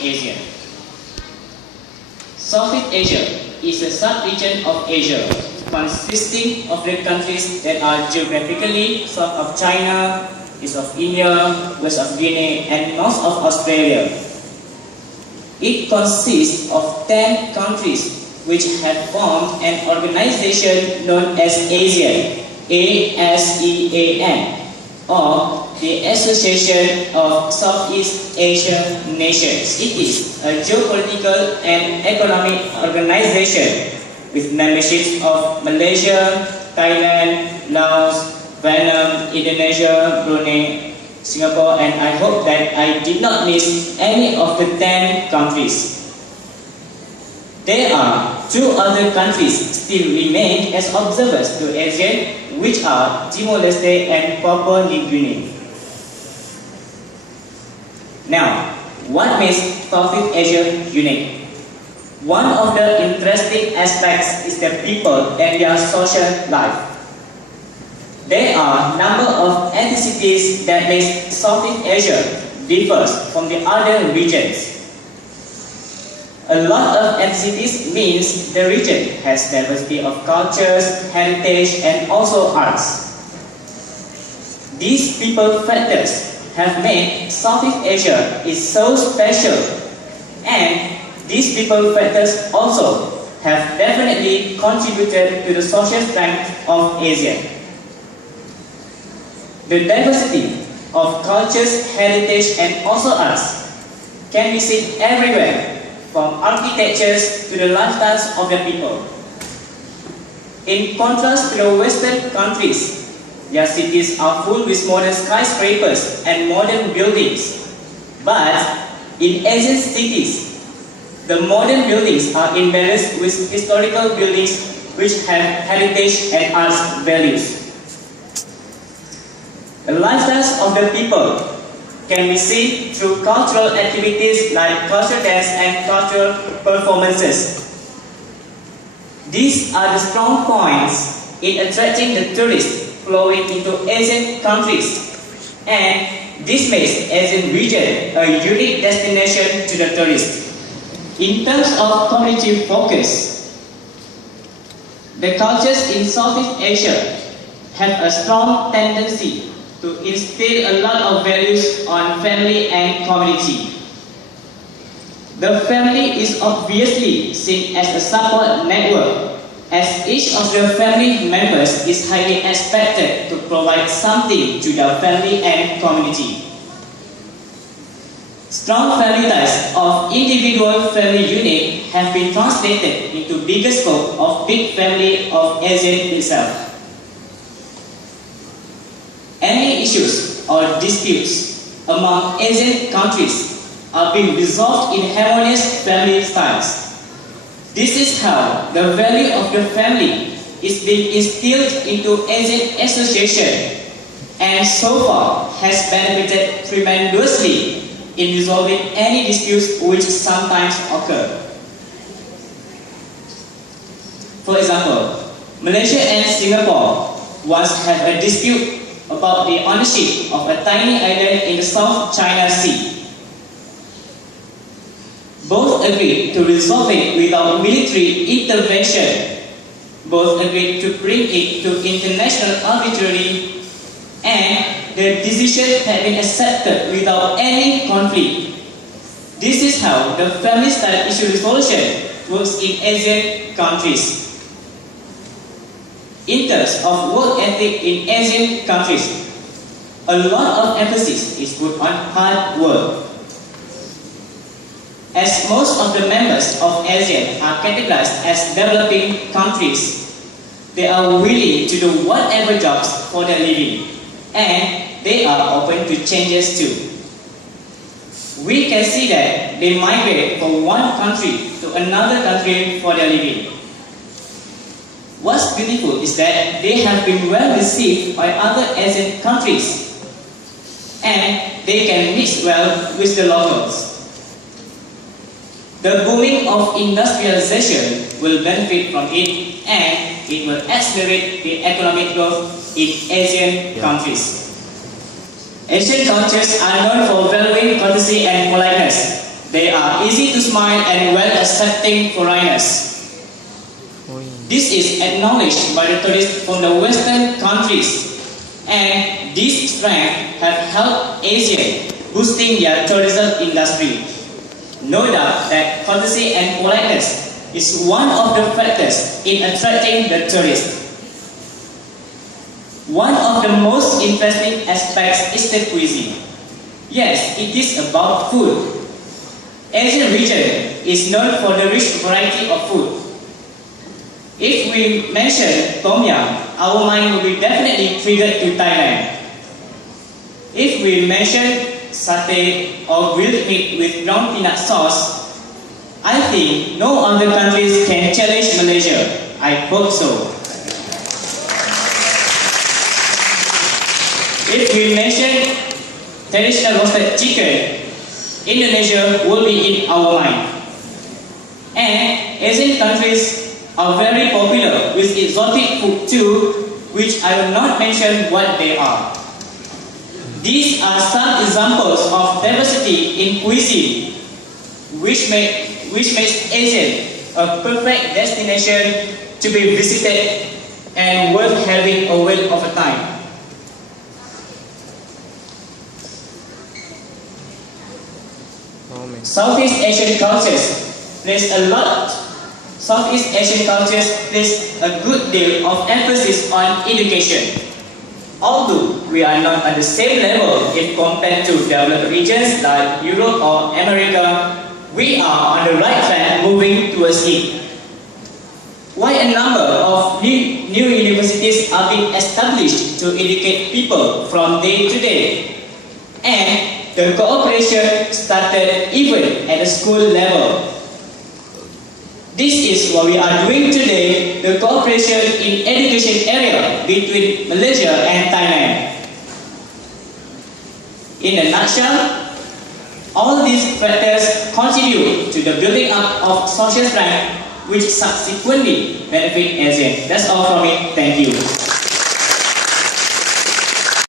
Asia. Southeast Asia is a sub-region of Asia consisting of the countries that are geographically south of China, east of India, west of Guinea, and north of Australia. It consists of 10 countries which have formed an organization known as ASEAN, ASEAN, or the Association of Southeast Asian Nations. It is a geopolitical and economic organization with memberships of Malaysia, Thailand, Laos, Vietnam, Indonesia, Brunei, Singapore, and I hope that I did not miss any of the 10 countries. There are 2 other countries still remain as observers to ASEAN, which are Timor-Leste and Papua New Guinea. Now, what makes Southeast Asia unique? One of the interesting aspects is the people and their social life. There are a number of ethnicities that make Southeast Asia differs from the other regions. A lot of ethnicities means the region has diversity of cultures, heritage, and also arts. These people factors have made Southeast Asia is so special, and these people factors also have definitely contributed to the social strength of ASEAN. The diversity of cultures, heritage, and also arts can be seen everywhere, from architectures to the lifestyles of the people. In contrast to the Western countries, their cities are full with modern skyscrapers and modern buildings. But in Asian cities, the modern buildings are imbalanced with historical buildings which have heritage and arts values. The lifestyles of the people can be seen through cultural activities like cultural dance and cultural performances. These are the strong points in attracting the tourists flowing into Asian countries, and this makes Asian region a unique destination to the tourists. In terms of community focus, the cultures in Southeast Asia have a strong tendency to instill a lot of values on family and community. The family is obviously seen as a support network, as each of the family members is highly expected to provide something to their family and community. Strong family ties of individual family unit have been translated into bigger scope of big family of ASEAN itself. Any issues or disputes among Asian countries are being resolved in harmonious family styles. This is how the value of the family is being instilled into Asian association, and so far has benefited tremendously in resolving any disputes which sometimes occur. For example, Malaysia and Singapore once had a dispute about the ownership of a tiny island in the South China Sea. Both agreed to resolve it without military intervention. Both agreed to bring it to international arbitration, and the decision had been accepted without any conflict. This is how the family style issue resolution works in Asian countries. In terms of work ethic in Asian countries, a lot of emphasis is put on hard work. As most of the members of ASEAN are categorized as developing countries, they are willing to do whatever jobs for their living, and they are open to changes too. We can see that they migrate from one country to another country for their living. What's beautiful is that they have been well received by other Asian countries, and they can mix well with the locals. The booming of industrialization will benefit from it, and it will accelerate the economic growth in Asian countries. Asian cultures are known for valuing courtesy and politeness. They are easy to smile and well-accepting foreigners. This is acknowledged by the tourists from the Western countries, and these strengths have helped Asia boosting their tourism industry. No doubt that courtesy and politeness is one of the factors in attracting the tourists. One of the most interesting aspects is the cuisine. Yes, it is about food. Asian region is known for the rich variety of food. If we mention Tom Yum, our mind will be definitely triggered to Thailand. If we mention satay or grilled meat with brown peanut sauce, I think no other countries can challenge Malaysia. I hope so. If we mention traditional roasted chicken, Indonesia will be in our mind. And Asian countries are very popular with exotic food too, which I will not mention what they are. These are some examples of diversity in cuisine, which makes Asia a perfect destination to be visited and worth having a wait of a time. Southeast Asian cultures place a good deal of emphasis on education. Although we are not at the same level if compared to developed regions like Europe or America, we are on the right track moving towards it. While a number of new universities are being established to educate people from day to day, and the cooperation started even at the school level. This is what we are doing today, the cooperation in education area between Malaysia and Thailand. In a nutshell, all these factors contribute to the building up of social strength which subsequently benefit Asia. That's all from me. Thank you.